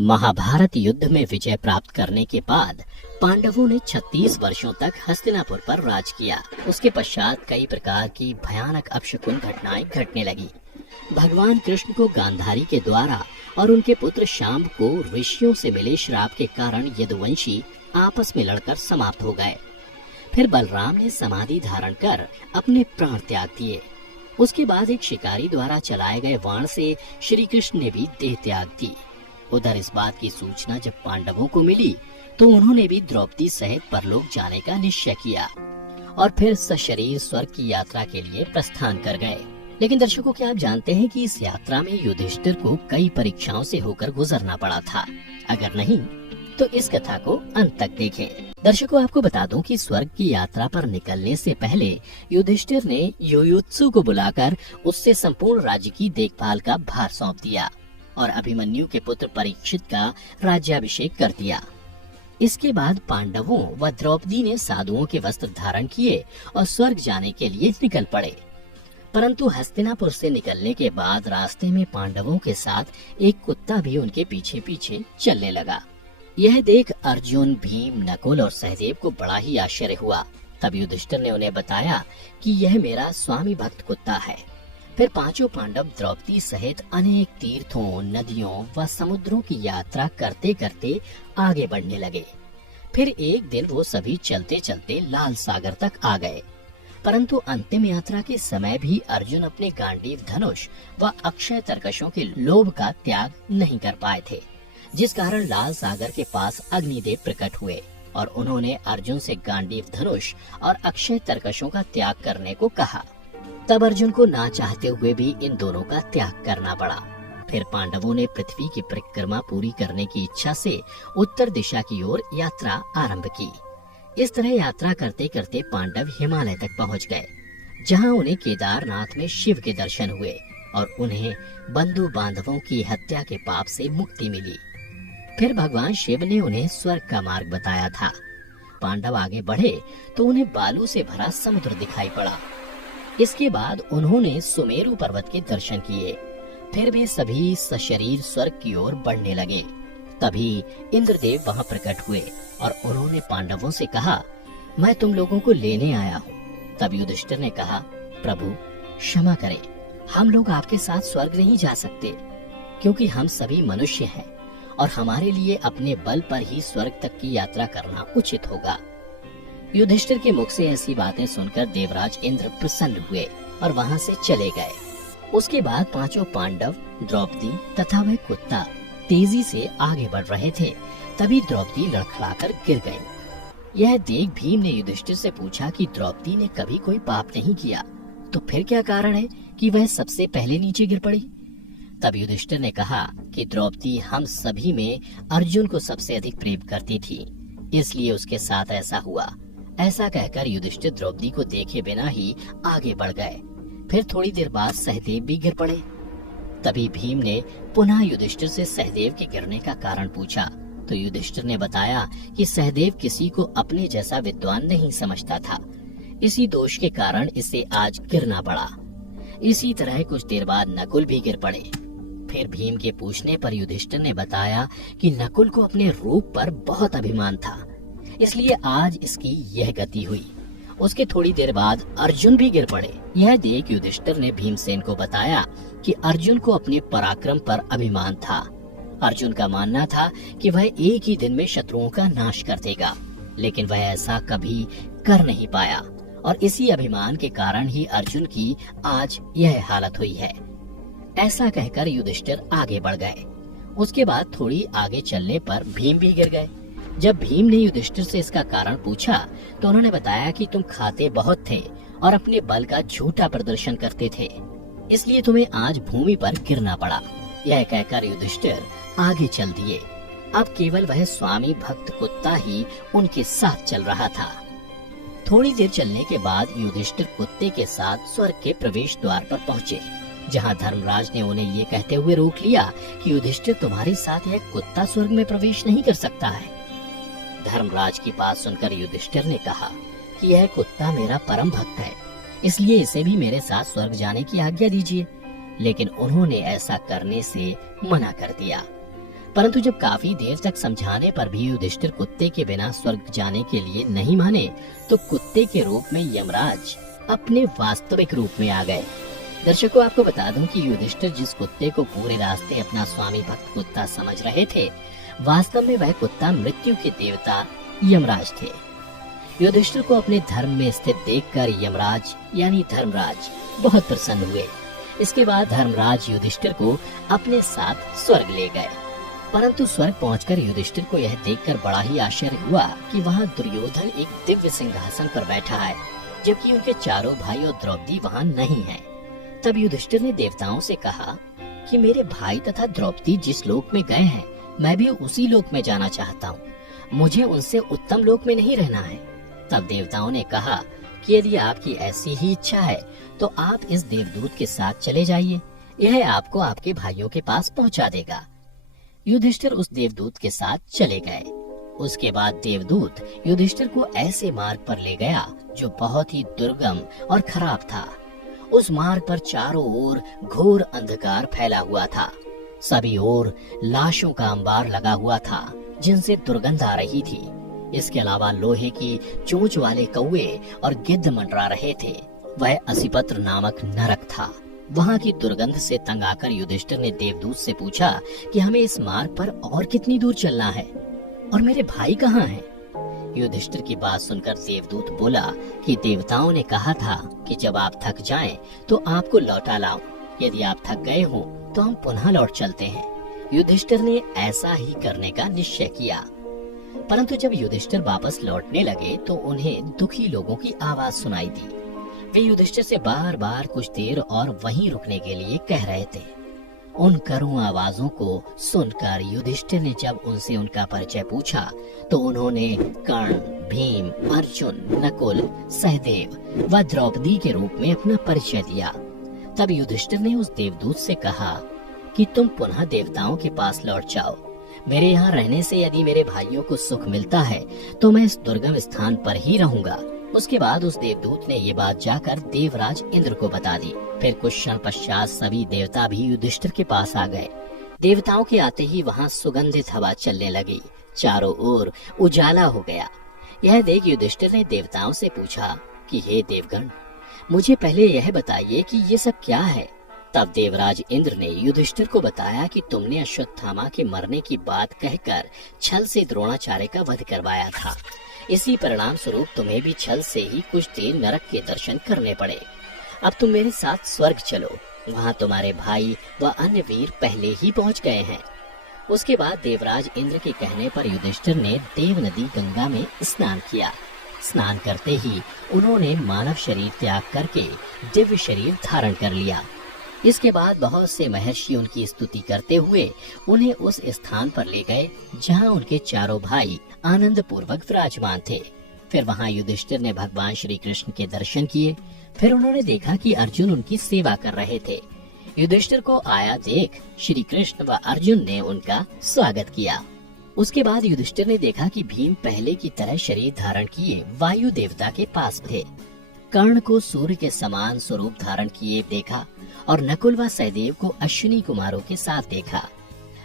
महाभारत युद्ध में विजय प्राप्त करने के बाद पांडवों ने 36 वर्षों तक हस्तिनापुर पर राज किया। उसके पश्चात कई प्रकार की भयानक अपशकुन घटनाएं घटने लगी। भगवान कृष्ण को गांधारी के द्वारा और उनके पुत्र शांब को ऋषियों से मिले श्राप के कारण यदुवंशी आपस में लड़कर समाप्त हो गए। फिर बलराम ने समाधि धारण कर अपने प्राण त्याग दिए। उसके बाद एक शिकारी द्वारा चलाए गए बाण से श्री कृष्ण ने भी देह त्याग दी। उधर इस बात की सूचना जब पांडवों को मिली तो उन्होंने भी द्रौपदी सहित परलोक जाने का निश्चय किया और फिर सशरीर स्वर्ग की यात्रा के लिए प्रस्थान कर गए। लेकिन दर्शकों, क्या आप जानते हैं कि इस यात्रा में युधिष्ठिर को कई परीक्षाओं से होकर गुजरना पड़ा था? अगर नहीं तो इस कथा को अंत तक देखें। दर्शकों, आपको बता दूं कि स्वर्ग की यात्रा पर निकलने से पहले युधिष्ठिर ने युयुत्सु को बुलाकर उससे संपूर्ण राज्य की देखभाल का भार सौंप दिया और अभिमन्यु के पुत्र परीक्षित का राज्याभिषेक कर दिया। इसके बाद पांडवों व द्रौपदी ने साधुओं के वस्त्र धारण किए और स्वर्ग जाने के लिए निकल पड़े। परंतु हस्तिनापुर से निकलने के बाद रास्ते में पांडवों के साथ एक कुत्ता भी उनके पीछे पीछे चलने लगा। यह देख अर्जुन, भीम, नकुल और सहदेव को बड़ा ही आश्चर्य हुआ। तब युधिष्ठिर ने उन्हें बताया कि यह मेरा स्वामी भक्त कुत्ता है। फिर पांचों पांडव द्रौपदी सहित अनेक तीर्थों, नदियों व समुद्रों की यात्रा करते करते आगे बढ़ने लगे। फिर एक दिन वो सभी चलते चलते लाल सागर तक आ गए। परंतु अंतिम यात्रा के समय भी अर्जुन अपने गांडीव धनुष व अक्षय तरकशों के लोभ का त्याग नहीं कर पाए थे, जिस कारण लाल सागर के पास अग्निदेव प्रकट हुए और उन्होंने अर्जुन से गांडीव धनुष और अक्षय तरकशों का त्याग करने को कहा। तब अर्जुन को ना चाहते हुए भी इन दोनों का त्याग करना पड़ा। फिर पांडवों ने पृथ्वी की परिक्रमा पूरी करने की इच्छा से उत्तर दिशा की ओर यात्रा आरंभ की। इस तरह यात्रा करते करते पांडव हिमालय तक पहुंच गए, जहां उन्हें केदारनाथ में शिव के दर्शन हुए और उन्हें बंधु बांधवों की हत्या के पाप से मुक्ति मिली। फिर भगवान शिव ने उन्हें स्वर्ग का मार्ग बताया था। पांडव आगे बढ़े तो उन्हें बालू से भरा समुद्र दिखाई पड़ा। इसके बाद उन्होंने सुमेरु पर्वत के दर्शन किए। फिर वे सभी सशरीर स्वर्ग की ओर बढ़ने लगे। तभी इंद्रदेव वहां प्रकट हुए और उन्होंने पांडवों से कहा, मैं तुम लोगों को लेने आया हूँ। तब युधिष्ठिर ने कहा, प्रभु क्षमा करें, हम लोग आपके साथ स्वर्ग नहीं जा सकते, क्योंकि हम सभी मनुष्य हैं और हमारे लिए अपने बल पर ही स्वर्ग तक की यात्रा करना उचित होगा। युधिष्ठिर के मुख से ऐसी बातें सुनकर देवराज इंद्र प्रसन्न हुए और वहां से चले गए। उसके बाद पांचों पांडव, द्रौपदी तथा वह कुत्ता तेजी से आगे बढ़ रहे थे। तभी द्रौपदी लड़खड़ाकर गिर गई। यह देख भीम ने युधिष्ठिर से पूछा कि द्रौपदी ने कभी कोई पाप नहीं किया, तो फिर क्या कारण है कि वह सबसे पहले नीचे गिर पड़ी? तब युधिष्ठिर ने कहा कि द्रौपदी हम सभी में अर्जुन को सबसे अधिक प्रेम करती थी, इसलिए उसके साथ ऐसा हुआ। ऐसा कहकर युधिष्ठिर द्रौपदी को देखे बिना ही आगे बढ़ गए। फिर थोड़ी देर बाद सहदेव भी गिर पड़े। तभी भीम ने पुनः युधिष्ठिर से सहदेव के गिरने का कारण पूछा, तो युधिष्ठिर ने बताया कि सहदेव किसी को अपने जैसा विद्वान नहीं समझता था, इसी दोष के कारण इसे आज गिरना पड़ा। इसी तरह कुछ देर बाद नकुल भी गिर पड़े। फिर भीम के पूछने पर युधिष्ठिर ने बताया कि नकुल को अपने रूप पर बहुत अभिमान था, इसलिए आज इसकी यह गति हुई। उसके थोड़ी देर बाद अर्जुन भी गिर पड़े। यह देख युधिष्ठिर ने भीमसेन को बताया कि अर्जुन को अपने पराक्रम पर अभिमान था। अर्जुन का मानना था कि वह एक ही दिन में शत्रुओं का नाश कर देगा, लेकिन वह ऐसा कभी कर नहीं पाया और इसी अभिमान के कारण ही अर्जुन की आज यह हालत हुई है। ऐसा कहकर युधिष्ठिर आगे बढ़ गए। उसके बाद थोड़ी आगे चलने पर भीम भी गिर गए। जब भीम ने युधिष्ठिर से इसका कारण पूछा तो उन्होंने बताया कि तुम खाते बहुत थे और अपने बल का झूठा प्रदर्शन करते थे, इसलिए तुम्हें आज भूमि पर गिरना पड़ा। यह कहकर युधिष्ठिर आगे चल दिए। अब केवल वह स्वामी भक्त कुत्ता ही उनके साथ चल रहा था। थोड़ी देर चलने के बाद युधिष्ठिर कुत्ते के साथ स्वर्ग के प्रवेश द्वार पर पहुँचे, जहाँ धर्मराज ने उन्हें ये कहते हुए रोक लिया कि युधिष्ठिर तुम्हारे साथ यह कुत्ता स्वर्ग में प्रवेश नहीं कर सकता है। धर्मराज की बात सुनकर युधिष्ठिर ने कहा कि यह कुत्ता मेरा परम भक्त है, इसलिए इसे भी मेरे साथ स्वर्ग जाने की आज्ञा दीजिए। लेकिन उन्होंने ऐसा करने से मना कर दिया। परंतु जब काफी देर तक समझाने पर भी युधिष्ठिर कुत्ते के बिना स्वर्ग जाने के लिए नहीं माने, तो कुत्ते के रूप में यमराज अपने वास्तविक रूप में आ गए। दर्शकों, आपको बता दूं कि युधिष्ठिर जिस कुत्ते को पूरे रास्ते अपना स्वामी भक्त कुत्ता समझ रहे थे, वास्तव में वह कुत्ता मृत्यु के देवता यमराज थे। युधिष्ठिर को अपने धर्म में स्थित देखकर यमराज यानी धर्मराज बहुत प्रसन्न हुए। इसके बाद धर्मराज युधिष्ठिर को अपने साथ स्वर्ग ले गए। परंतु स्वर्ग पहुंचकर युधिष्ठिर को यह देखकर बड़ा ही आश्चर्य हुआ कि वहां दुर्योधन एक दिव्य सिंहासन पर बैठा है, जबकि उनके चारों भाई और द्रौपदी वहां नहीं है। तब युधिष्ठिर ने देवताओं से कहा कि मेरे भाई तथा द्रौपदी जिस लोक में गए हैं, मैं भी उसी लोक में जाना चाहता हूँ। मुझे उनसे उत्तम लोक में नहीं रहना है। तब देवताओं ने कहा कि यदि आपकी ऐसी ही इच्छा है तो आप इस देवदूत के साथ चले जाइए, यह आपको आपके भाइयों के पास पहुंचा देगा। युधिष्ठिर उस देवदूत के साथ चले गए। उसके बाद देवदूत युधिष्ठिर को ऐसे मार्ग पर ले गया जो बहुत ही दुर्गम और खराब था। उस मार्ग पर चारों ओर घोर अंधकार फैला हुआ था। सभी ओर लाशों का अंबार लगा हुआ था जिनसे दुर्गंध आ रही थी। इसके अलावा लोहे की चोंच वाले कौवे और गिद्ध मंडरा रहे थे। वह असिपत्र नामक नरक था। वहाँ की दुर्गंध से तंग आकर युधिष्ठिर ने देवदूत से पूछा कि हमें इस मार्ग पर और कितनी दूर चलना है और मेरे भाई कहाँ हैं? युधिष्ठिर की बात सुनकर देवदूत बोला कि देवताओं ने कहा था कि जब आप थक जाएं तो आपको लौटा लाऊं। यदि आप थक गए हो तो हम पुनः लौट चलते हैं। युधिष्ठिर ने ऐसा ही करने का निश्चय किया। परंतु जब युधिष्ठिर वापस लौटने लगे तो उन्हें दुखी लोगों की आवाज सुनाई दी। वे युधिष्ठिर से बार बार कुछ देर और वहीं रुकने के लिए कह रहे थे। उन करुण आवाजों को सुनकर युधिष्ठिर ने जब उनसे उनका परिचय पूछा तो उन्होंने कर्ण, भीम, अर्जुन, नकुल, सहदेव व द्रौपदी के रूप में अपना परिचय दिया। तब युधिष्ठिर ने उस देवदूत से कहा कि तुम पुनः देवताओं के पास लौट जाओ। मेरे यहाँ रहने से यदि मेरे भाइयों को सुख मिलता है तो मैं इस दुर्गम स्थान पर ही रहूंगा। उसके बाद उस देवदूत ने ये बात जाकर देवराज इंद्र को बता दी। फिर कुछ क्षण पश्चात सभी देवता भी युधिष्ठिर के पास आ गए। देवताओं के आते ही वहाँ सुगंधित हवा चलने लगी। चारों ओर उजाला हो गया। यह देख युधिष्ठिर ने देवताओं से पूछा कि हे देवगण, मुझे पहले यह बताइए कि ये सब क्या है। तब देवराज इंद्र ने युधिष्ठिर को बताया कि तुमने अश्वत्थामा के मरने की बात कहकर छल से द्रोणाचार्य का वध करवाया था। इसी परिणाम स्वरूप तुम्हें भी छल से ही कुछ देर नरक के दर्शन करने पड़े। अब तुम मेरे साथ स्वर्ग चलो, वहाँ तुम्हारे भाई व अन्य वीर पहले ही पहुँच गए हैं। उसके बाद देवराज इंद्र के कहने पर युधिष्ठिर ने देव नदी गंगा में स्नान किया। स्नान करते ही उन्होंने मानव शरीर त्याग करके दिव्य शरीर धारण कर लिया। इसके बाद बहुत से महर्षि उनकी स्तुति करते हुए उन्हें उस स्थान पर ले गए जहां उनके चारों भाई आनंद पूर्वक विराजमान थे। फिर वहां युधिष्ठिर ने भगवान श्री कृष्ण के दर्शन किए। फिर उन्होंने देखा कि अर्जुन उनकी सेवा कर रहे थे। युधिष्ठिर को आया देख श्री कृष्ण व अर्जुन ने उनका स्वागत किया। उसके बाद युधिष्ठिर ने देखा कि भीम पहले की तरह शरीर धारण किए वायु देवता के पास थे। कर्ण को सूर्य के समान स्वरूप धारण किए देखा और नकुल व सहदेव को अश्विनी कुमारों के साथ देखा।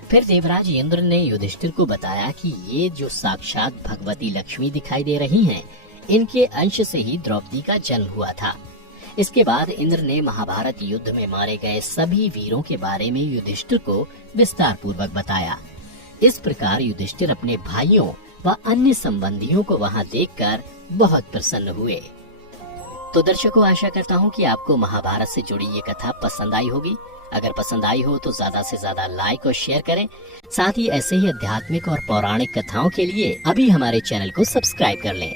फिर देवराज इंद्र ने युधिष्ठिर को बताया कि ये जो साक्षात भगवती लक्ष्मी दिखाई दे रही हैं, इनके अंश से ही द्रौपदी का जन्म हुआ था। इसके बाद इंद्र ने महाभारत युद्ध में मारे गए सभी वीरों के बारे में युधिष्ठिर को विस्तार पूर्वक बताया। इस प्रकार युधिष्ठिर अपने भाइयों व अन्य संबंधियों को वहां देखकर बहुत प्रसन्न हुए। तो दर्शकों, आशा करता हूँ कि आपको महाभारत से जुड़ी ये कथा पसंद आई होगी। अगर पसंद आई हो तो ज्यादा से ज्यादा लाइक और शेयर करें। साथ ही ऐसे ही आध्यात्मिक और पौराणिक कथाओं के लिए अभी हमारे चैनल को सब्सक्राइब कर लें।